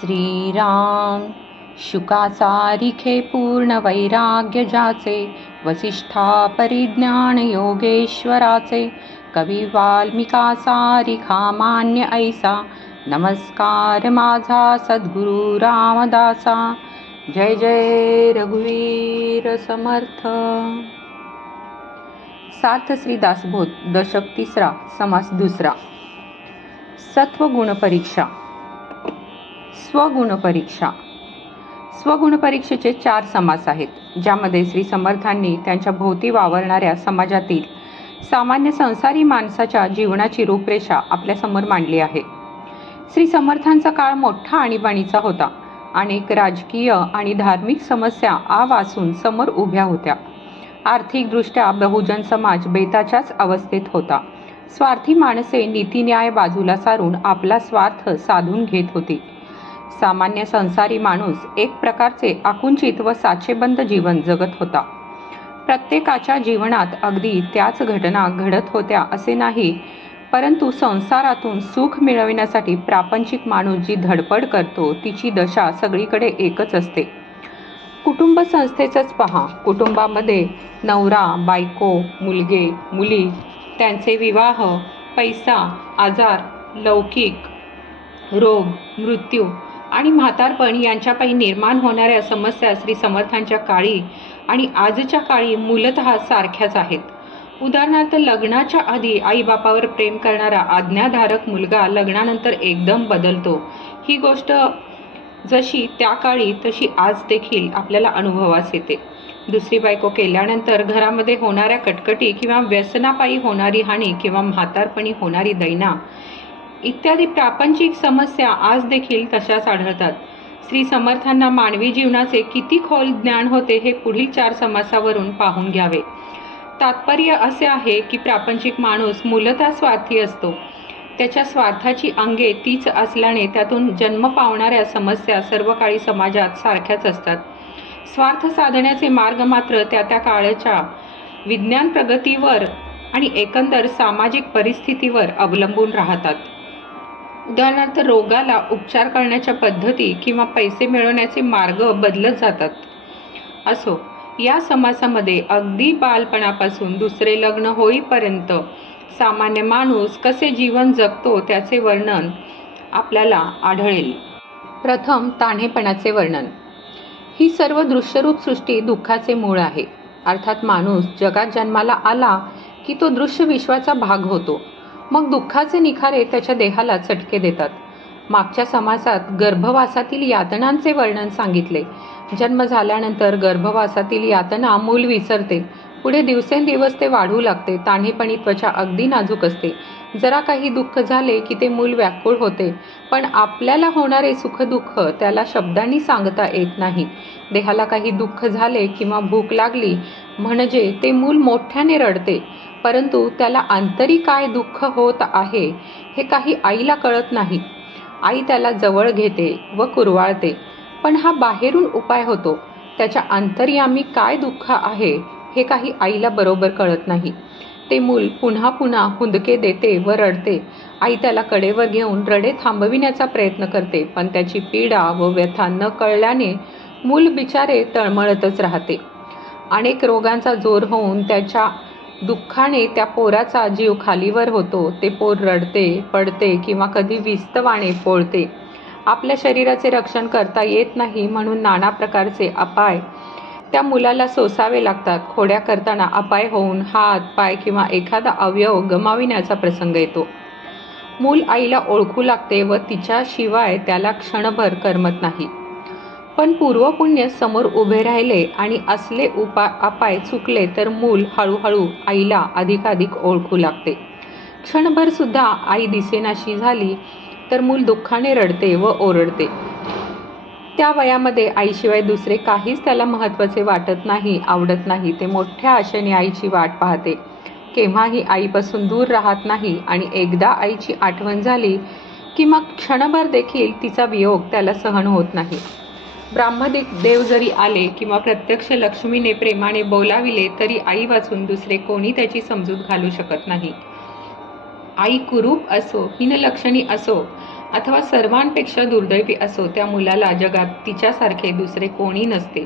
श्रीराम शुकासारिखे पूर्ण वैराग्य जाचे, वसिष्ठा परिज्ञान योगेश्वराचे, कवी वाल्मिका सारिखा मान्य ऐसा, नमस्कार माझा सद्गुरु रामदासा. जय जय रघुवीर समर्थ. सार्थ श्री दासबोध दशक 3 समास 2. सत्वगुण परीक्षा. स्वगुण परीक्षा. स्वगुण परीक्षेचे 4 समास आहेत, ज्यामध्ये श्री समर्थांनी त्यांच्या भोवती वावरणाऱ्या समाजातील सामान्य संसारी माणसाच्या जीवनाची रूपरेषा आपल्यासमोर मांडली आहे. श्री समर्थांचा काळ मोठा आणीबाणीचा होता. अनेक राजकीय आणि धार्मिक समस्या आवासून समोर उभ्या होत्या. आर्थिकदृष्ट्या बहुजन समाज बेताच्याच अवस्थेत होता. स्वार्थी माणसे नीतिन्याय बाजूला सारून आपला स्वार्थ साधून घेत होती. सामान्य संसारी माणूस एक प्रकारचे आकुंचित व साचेबंद जीवन जगत होता. प्रत्येकाच्या जीवनात अगदी त्याच घटना घडत होत्या असे नाही, परंतु संसारातून सुख मिळविण्यासाठी प्रापंचिक माणूस जी धडपड करतो तिची दशा सगळीकडे एकच असते. कुटुंब संस्थेचंच पहा. कुटुंबामध्ये नवरा, बायको, मुलगे, मुली, त्यांचे विवाह, पैसा, आजार, लौकिक, रोग, मृत्यू आणि म्हातारपण यांच्यापायी निर्माण होणाऱ्या समस्या श्री समर्थांच्या काळी आणि आजच्या काळी मूलतः सारख्याच आहेत. उदाहरणार्थ, लग्नाच्या आधी आईबापावर प्रेम करणारा आज्ञाधारक मुलगा लग्नानंतर एकदम बदलतो. ही गोष्ट जशी त्या काळी तशी आज देखील आपल्याला अनुभवास येते. दुसरी बायको केल्यानंतर घरामध्ये होणाऱ्या कटकटी किंवा व्यसनापायी होणारी हानी किंवा म्हातारपणी होणारी दैना इत्यादी प्रापंचिक समस्या आज देखील तशाच आढळतात. श्री समर्थांना मानवी जीवनाचे किती खोल ज्ञान होते हे पुढील 4 समासावरून पाहून घ्यावे. तात्पर्य असे आहे की प्रापंचिक माणूस मूलतः स्वार्थी असतो. त्याच्या स्वार्थाची अंगे तीच असल्याने त्यातून जन्म पावणाऱ्या समस्या सर्व काळी समाजात सारख्याच असतात. स्वार्थ साधण्याचे मार्ग मात्र त्या त्या काळाच्या विज्ञान प्रगतीवर आणि एकंदर सामाजिक परिस्थितीवर अवलंबून राहतात. उदाहरणार्थ, रोगाला उपचार करण्याच्या पद्धती किंवा पैसे मिळवण्याचे मार्ग बदलत जातात. असो, या समासामध्ये अगदी बालपणापासून दुसरे लग्न होईपर्यंत सामान्य माणूस कसे जीवन जगतो त्याचे वर्णन आपल्याला आढळेल. प्रथम, तान्हेपणाचे वर्णन. ही सर्व दृश्यरूप सृष्टी दुःखाचे मूळ आहे. अर्थात माणूस जगात जन्माला आला की तो दृश्य विश्वाचा भाग होतो. मग दुःखाचे निखारे त्याच्या देहाला चटके देतात. मागच्या समासात गर्भवासातील यातनांचे वर्णन सांगितले. जन्म झाल्यानंतर गर्भवासातील यातना मूल विसरते. पुढे दिवसेंदिवस ते वाढू लागते. तान्हेपणी त्वचा अगदी नाजूक असते. जरा काही दुःख झाले की ते मूल व्याकुळ होते. पण आपल्याला होणारे सुखदुःख त्याला शब्दांनी सांगता येत नाही. देहाला काही दुःख झाले किंवा भूक लागली म्हणजे ते मूल मोठ्याने रडते, परंतु त्याला अंतरी काय दुःख होत आहे हे काही आईला कळत नाही. आई त्याला जवळ घेते व कुरवाळते, पण हा बाहेरून उपाय होतो. त्याच्या अंतर्यामी काय दुःख आहे हे काही आईला बरोबर कळत नाही. ते मूल पुन्हा पुन्हा हुंदके देते व रडते. आई त्याला कडेवर घेऊन रडे थांबविण्याचा प्रयत्न करते, पण त्याची पीडा व व्यथा न कळल्याने मूल बिचारे तळमळतच राहते. अनेक रोगांचा जोर होऊन त्याच्या दुःखाने त्या पोराचा जीव खालीवर होतो. ते पोर रडते, पडते किंवा कधी विस्तवाने पोळते. आपल्या शरीराचे रक्षण करता येत नाही म्हणून नाना प्रकारचे अपाय त्या मुलाला सोसावे लागतात. खोड्या करताना अपाय होऊन हात, पाय किंवा एखादा अवयव गमाविण्याचा प्रसंग येतो. मूल आईला ओळखू लागते व तिच्याशिवाय त्याला क्षणभर करमत नाही. पण पूर्वपुण्य समोर उभे राहिले आणि असले अपाय चुकले तर मूल हळूहळू आईला अधिकाधिक ओळखू लागते. क्षणभर सुद्धा आई दिसेनाशी झाली तर मूल दुःखाने रडते व ओरडते. त्या वयामध्ये आईशिवाय दुसरे काहीच त्याला महत्त्वाचे वाटत नाही, आवडत नाही. ते मोठ्या आशेने आईची वाट पाहते. केव्हाही आईपासून दूर राहत नाही आणि एकदा आईची आठवण झाली की मग क्षणभर देखील तिचा वियोग त्याला सहन होत नाही. ब्रह्मदेव जरी आले किंवा प्रत्यक्ष लक्ष्मीने प्रेमाने बोलाविले तरी आई वाचून दुसरे कोणी त्याची समजूत घालू शकत नाही. आई कुरूप असो, हीनलक्षणी असो, अथवा सर्वांपेक्षा दुर्दैवी असो, त्या मुलाला जगात तिच्यासारखे दुसरे कोणी नसते.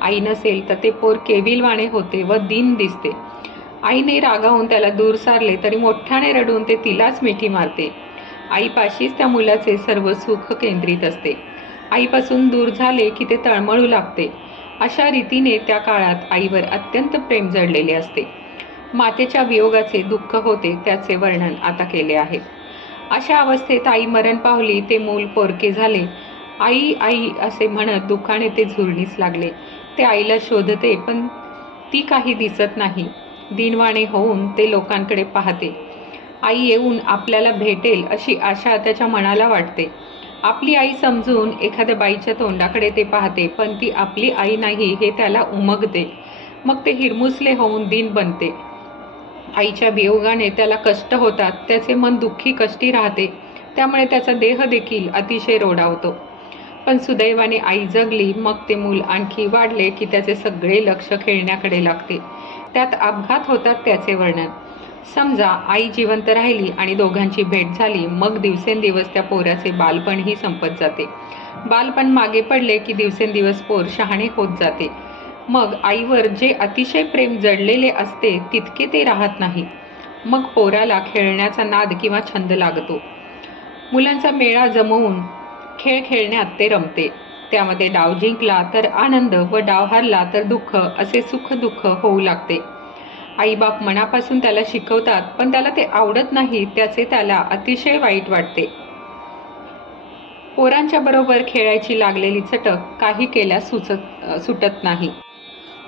आई नसेल तर ते पोर केविलवाणे होते व दीन दिसते. आईने रागावून त्याला दूर सारले तरी मोठ्याने रडून ते तिलाच मिठी मारते. आईपाशीच त्या मुलाचे सर्व सुख केंद्रित असते. आईपासून दूर झाले की ते तळमळू लागते. अशा रीतीने त्या काळात आईवर अत्यंत प्रेम जडलेले असते. मातेच्या वियोगाचे दुःख होते, त्याचे वर्णन आता केले आहे. अशा अवस्थेत आई मरण पावली. ते मूल पोरके झाले. आई आई असे म्हणत दुःखाने ते झुरणीस लागले. ते आईला शोधते, पण ती काही दिसत नाही. दिनवाणे होऊन ते लोकांकडे पाहते. आई येऊन आपल्याला भेटेल अशी आशा त्याच्या मनाला वाटते. आपली आई समजून एखाद्या बाईच्या तोंडाकडे ते पाहते, पण ती आपली आई नाही हे त्याला उमगते. मग ते हिरमुसले होऊन दीन बनते. आईच्या वियोगाने त्याला कष्ट होतात. त्याचे मन दुःखी कष्टी राहते. त्यामुळे त्याचा देह देखील अतिशय रोडावतो. पण सुदैवाने आई जगली. मग ते मूल आणखी वाढले की त्याचे सगळे लक्ष खेळण्याकडे लागते. त्यात अपघात होतात, त्याचे वर्णन. समजा आई जिवंत राहिली आणि दोघांची भेट झाली, मग दिवसेंदिवस त्या पोराचे बालपणही संपत जाते. बालपण मागे पडले की दिवसेंदिवस पोर शहाणे होत जाते. मग आईवर जे अतिशय प्रेम जडलेले असते तितके ते राहत नाही. मग पोराला खेळण्याचा नाद किंवा छंद लागतो. मुलांचा मेळा जमवून खेळ खेळण्यात ते रमते. त्यामध्ये डाव जिंकला तर आनंद व डाव हारला तर दुःख, असे सुख दुःख होऊ लागते. आईबाप मनापासून त्याला शिकवतात, पण त्याला ते आवडत नाही. त्याचे त्याला अतिशय वाईट वाटते. पोरांच्या बरोबर खेळायची लागलेली चटक काही केल्यास सुटत नाही.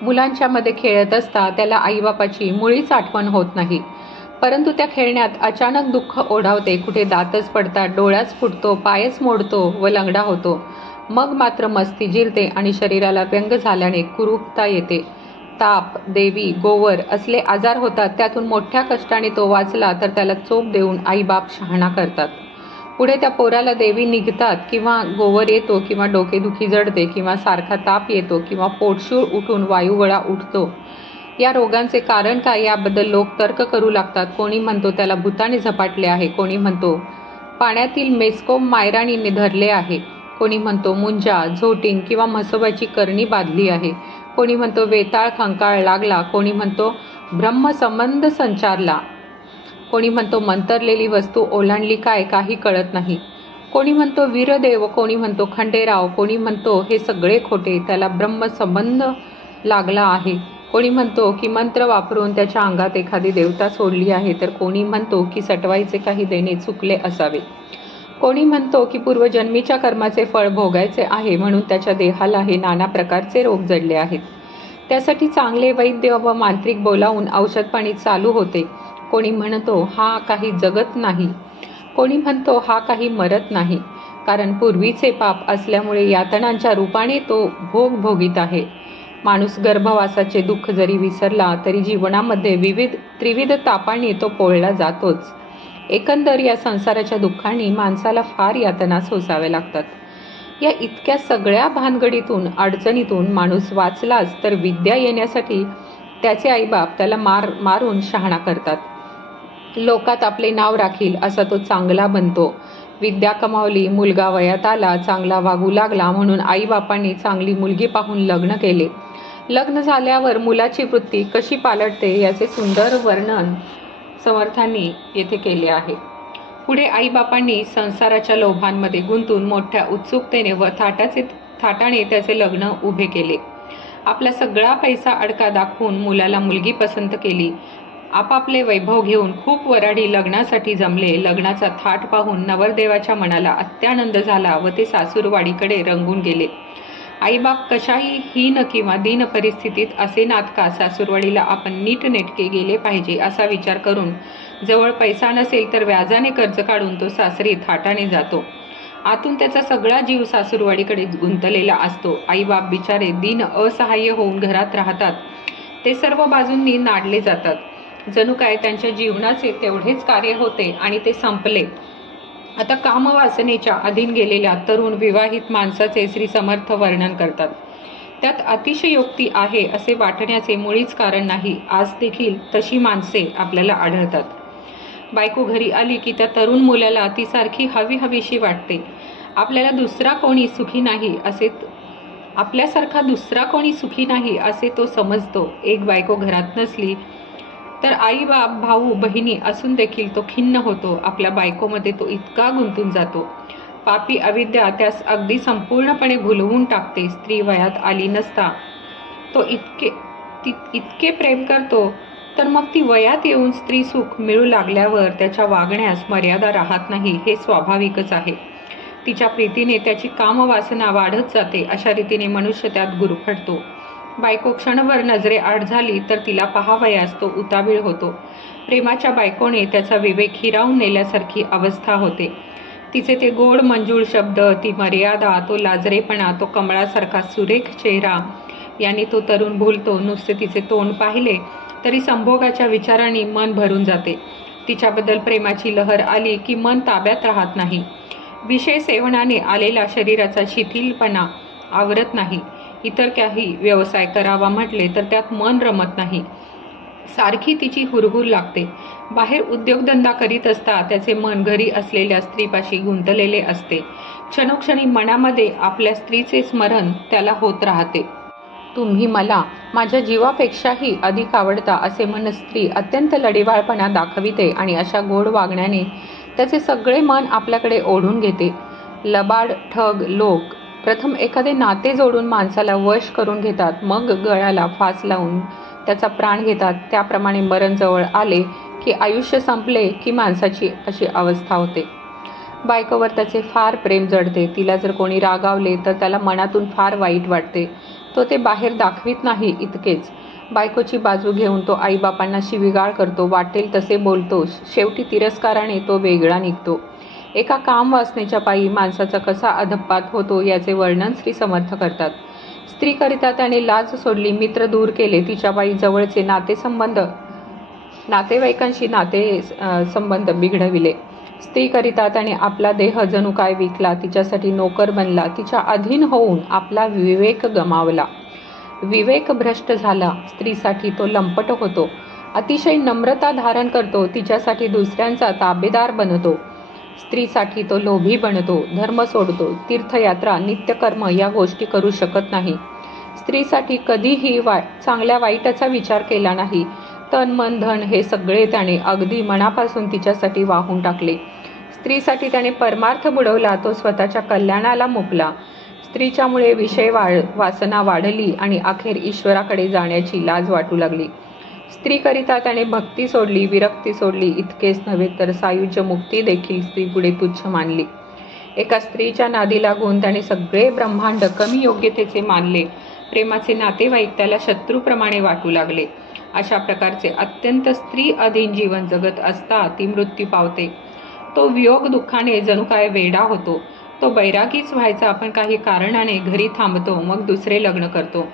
मुलांच्या मध्ये खेळत असता त्याला आईबापाची मुळीच आठवण होत नाही. परंतु त्या खेळण्यात अचानक दुःख ओढावते. कुठे दातच पडतात, डोळ्याच फुटतो, पायच मोडतो व लंगडा होतो. मग मात्र मस्ती जिरते आणि शरीराला व्यंग झाल्याने कुरूपता येते. ताप, देवी, गोवर असले आजार होतात. त्यातून मोठ्या कष्टाने तो वाचला तर त्याला चोप देऊन आईबाप शहाणा करतात. पुढे त्या पोराला देवी निघतात किंवा गोवर येतो किंवा डोकेदुखी जडते किंवा सारखा ताप येतो किंवा पोटशूळ उठून वायुगळा उठतो. या रोगांचे कारण काय याबद्दल लोक तर्क करू लागतात. कोणी म्हणतो त्याला भूताने झपाटले आहे, कोणी म्हणतो पाण्यातील मेस्कोम मायराणीने धरले आहे, कोणी म्हणतो मुंजा, झोटीन किंवा म्हसोबाची करणी बांधली आहे, कोणी म्हणतो वेताळ खंकाळ लागला, कोणी म्हणतो ब्रह्मसंबंध संचारला, कोणी म्हणतो मंतरलेली वस्तू ओलांडली काय काही कळत नाही, कोणी म्हणतो वीरदेव, कोणी म्हणतो खंडेराव, कोणी म्हणतो हे सगळे खोटे, त्याला ब्रह्मसंबंध लागला आहे, कोणी म्हणतो की मंत्र वापरून त्याच्या अंगात एखादी देवता सोडली आहे, तर कोणी म्हणतो की सटवाईचे काही देणे चुकले असावे, कोणी म्हणतो की पूर्वजन्मीच्या कर्माचे फळ भोगायचे आहे म्हणून त्याच्या देहाला हे नाना प्रकारचे रोग जडले आहेत. त्यासाठी चांगले वैद्य व मांत्रिक बोलावून औषध पाणी चालू होते. कोणी म्हणतो हा काही जगत नाही, कोणी म्हणतो हा काही मरत नाही, कारण पूर्वीचे पाप असल्यामुळे यातनांच्या रूपाने तो भोग भोगीत आहे. माणूस गर्भवासाचे दुःख जरी विसरला तरी जीवनामध्ये त्रिविध तापांनी तो पोळला जातोच. एकंदर या संसाराच्या दुःखांनी माणसाला फार यातना सोसाव्या लागतात. या इतक्या सगळ्या भानगडीतून अडचणीतून माणूस वाचलाच तर विद्या येण्यासाठी त्याचे आईबाप त्याला मारून शहाणा करतात. लोकात आपले नाव राखील असा तो चांगला बनतो. विद्या कमावली, मुलगा वयात आला, चांगला वागू लागला म्हणून आईबापांनी चांगली मुलगी पाहून लग्न केले. लग्न झाल्यावर मुलाची वृत्ती कशी पालटते याचे सुंदर वर्णन समर्थांनी येथे केले आहे. पुढे आईबापांनी संसाराच्या लोभांमध्ये गुंतून मोठ्या उत्सुकतेने व थाटाने त्याचे लग्न उभे केले. आपला सगळा पैसा अडका दाखवून मुलाला मुलगी पसंत केली. आपापले वैभव घेऊन खूप वराडी लग्नासाठी जमले. लग्नाचा थाट पाहून नवरदेवाच्या मनाला अत्यानंद झाला व ते सासूरवाडीकडे रंगून गेले. आईबाप कशाही हीन किंवा दीन परिस्थितीत असेनात का सासूरवाडीला आपण नीटनेटके गेले पाहिजे असा विचार करून जवळ पैसा नसेल तर व्याजाने कर्ज काढून तो सासरी थाटाने जातो. आतून त्याचा सगळा जीव सासूरवाडीकडे गुंतलेला असतो. आईबाप बिचारे दीन असहाय्य होऊन घरात राहतात. ते सर्व बाजूंनी नाडले जातात. जणू काय त्यांच्या जीवनाचे तेवढेच कार्य होते आणि ते संपले. आता कामवासनेच्या अधीन गेलेल्या तरुण विवाहित माणसाचे श्री समर्थ वर्णन करतात. त्यात अतिशयोक्ती आहे असे वाटण्याचे मुळीच कारण नाही. आज देखील तशी माणसे आपल्याला आढळतात. बायको घरी आली की त्या तरुण मुलाला ती सारखी हवीशी वाटते. आपल्यासारखा दुसरा कोणी सुखी नाही असे तो समजतो. एक बायको घरात नसली तर आई बाप भाऊ बहिणी असून देखील तो खिन्न होतो. आपल्या बायकोमध्ये तो इतका गुंतून जातो. पापी अविद्या त्यास अगदी संपूर्णपणे भुलवून टाकते. स्त्री वयात आली नसता तो इतके प्रेम करतो, तर मग ती वयात येऊन स्त्री सुख मिळू लागल्यावर त्याच्या वागण्यास मर्यादा राहत नाही. हे स्वाभाविकच आहे. तिच्या प्रीतीने त्याची कामवासना वाढत जाते. अशा रीतीने मनुष्य त्यात गुरफटतो. बायको क्षणभर नजरेआड झाली तर तिला पाहावयास तो उतावीळ होतो. प्रेमाच्या बायकोने त्याचा विवेक हिरावून नेल्यासारखी अवस्था होते. तिचे ते गोड मंजूळ शब्द, ती मर्यादा, तो लाजरेपणा, तो कमळासारखा सुरेख चेहरा यांनी तो तरुण भुलतो. नुसते तिचे तोंड पाहिले तरी संभोगाच्या विचारांनी मन भरून जाते. तिच्याबद्दल प्रेमाची लहर आली की मन ताब्यात राहत नाही. विषय सेवनाने आलेला शरीराचा शिथिलपणा आवरत नाही. इतर काही व्यवसाय करावा म्हटले तर त्यात मन रमत नाही. सारखी तिची हुरहुर लागते. बाहेर उद्योगधंदा करीत असता त्याचे मन घरी असलेल्या स्त्रीपाशी गुंतलेले असते. क्षणोक्षणी मनामध्ये आपल्या स्त्रीचे स्मरण त्याला होत राहते. तुम्ही मला माझ्या जीवापेक्षाही अधिक आवडता असे म्हणत स्त्री अत्यंत लढीवाळपणा दाखविते आणि अशा गोड वागण्याने त्याचे सगळे मन आपल्याकडे ओढून घेते. लबाड ठग लोक प्रथम एखादे नाते जोडून माणसाला वश करून घेतात, मग गळ्याला फास लावून त्याचा प्राण घेतात. त्याप्रमाणे मरण जवळ आले की आयुष्य संपले की माणसाची अशी अवस्था होते. बायकोवर त्याचे फार प्रेम जडते. तिला जर कोणी रागावले तर त्याला मनातून फार वाईट वाटते. तो ते बाहेर दाखवित नाही इतकेच. बायकोची बाजू घेऊन तो आईबापांना शिवीगाळ करतो, वाटेल तसे बोलतो. शेवटी तिरस्काराने तो वेगळा निघतो. एका कामवासनेच्या पायी माणसाचा कसा अधःपात होतो याचे वर्णन श्री समर्थ करतात. स्त्रीकरिता त्याने लाज सोडली, मित्र दूर केले, तिच्या बाई जवळचे नातेवाईकांशी संबंध बिघडविले. स्त्रीकरिता त्याने आपला देह जणू काय विकला, तिच्यासाठी नोकर बनला, तिच्या अधीन होऊन आपला विवेक गमावला. विवेक भ्रष्ट झाला. स्त्रीसाठी तो लंपट होतो, अतिशय नम्रता धारण करतो, तिच्यासाठी दुसऱ्यांचा ताबेदार बनतो. स्त्रीसाठी तो लोभी बनतो, धर्म सोडतो, तीर्थयात्रा, नित्यकर्म या गोष्टी करू शकत नाही. स्त्रीसाठी कधीही चांगल्या वाईटाचा विचार केला नाही. तन मन धन हे सगळे त्याने अगदी मनापासून तिच्यासाठी वाहून टाकले. स्त्रीसाठी त्याने परमार्थ बुडवला, तो स्वतःच्या कल्याणाला मुकला. स्त्रीच्यामुळे विषय वासना वाढली आणि अखेर ईश्वराकडे जाण्याची लाज वाटू लागली. स्त्रीकरिता त्याने भक्ती सोडली, विरक्ती सोडली. इतकेच नव्हे तर सायुज्य मुक्ती देखील स्त्रीपुढे तुच्छ मानली. एका स्त्रीच्या नादी लागून त्याने सगळे ब्रह्मांड कमी योग्यतेचे मानले. प्रेमाचे नातेवाईक त्याला शत्रूप्रमाणे वाटू लागले. अशा प्रकारचे अत्यंत स्त्री अधीन जीवन जगत असता ती मृत्यू पावते. तो वियोग दुःखाने जणू काय वेडा होतो. तो बैरागीच व्हायचा, पण काही कारणाने घरी थांबतो, मग दुसरे लग्न करतो.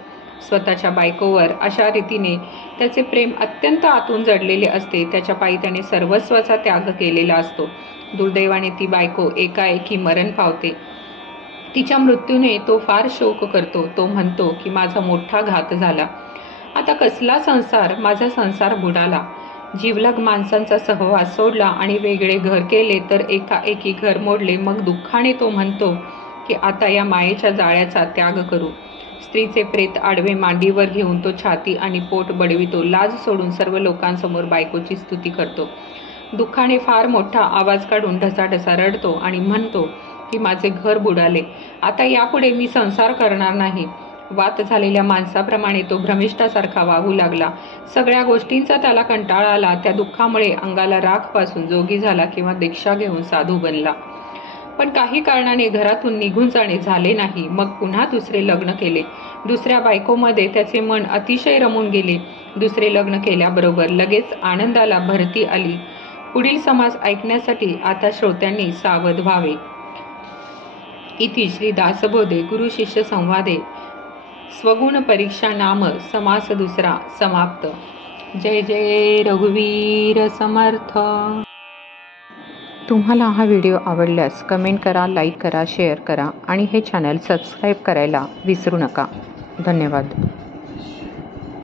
स्वतःच्या बायकोवर अशा रीतीने त्याचे प्रेम अत्यंत आतून जडलेले असते. त्याच्या पायी त्याने सर्वस्वाचा त्याग केलेला असतो. दुर्दैवाने ती बायको एकाएकी मरण पावते. तिच्या मृत्यूने तो फार शोक करतो. तो म्हणतो की माझा मोठा घात झाला. आता कसला संसार, माझा संसार बुडाला. जीवलग माणसांचा सहवास सोडला आणि वेगळे घर केले तर एकाएकी घर मोडले. मग दुःखाने तो म्हणतो की आता या मायेच्या जाळ्याचा त्याग करू. स्त्रीचे प्रेत आडवे मांडीवर घेऊन तो छाती आणि पोट बडवितो. लाज सोडून सर्व लोकांसमोर बायकोची स्तुती करतो. दुःखाने फार मोठा आवाज काढून ढसाढसा रडतो आणि म्हणतो की माझे घर बुडाले. आता यापुढे मी संसार करणार नाही. वात झालेल्या माणसाप्रमाणे तो भ्रमिष्ठासारखा वागू लागला. सगळ्या गोष्टींचा त्याला कंटाळा आला. त्या दुःखामुळे अंगाला राख पासून जोगी झाला किंवा दीक्षा घेऊन साधू बनला. पण काही कारणाने घरातून निघून जाणे झाले नाही. मग पुन्हा दुसरे लग्न केले. दुसऱ्या बायकोमध्ये त्याचे मन अतिशय रमून गेले. दुसरे लग्न केल्याबरोबर लगेच आनंदाला भरती आली. पुढील समास ऐकण्यासाठी आता श्रोत्यांनी सावध व्हावे. इति श्री दासबोधे गुरु शिष्य संवादे स्वगुण परीक्षा नाम समास दुसरा समाप्त. जय जय रघुवीर समर्थ. तुम्हाला हा व्हिडिओ आवडल्यास कमेंट करा, लाईक करा, शेअर करा आणि हे चॅनल सबस्क्राईब करायला विसरू नका. धन्यवाद.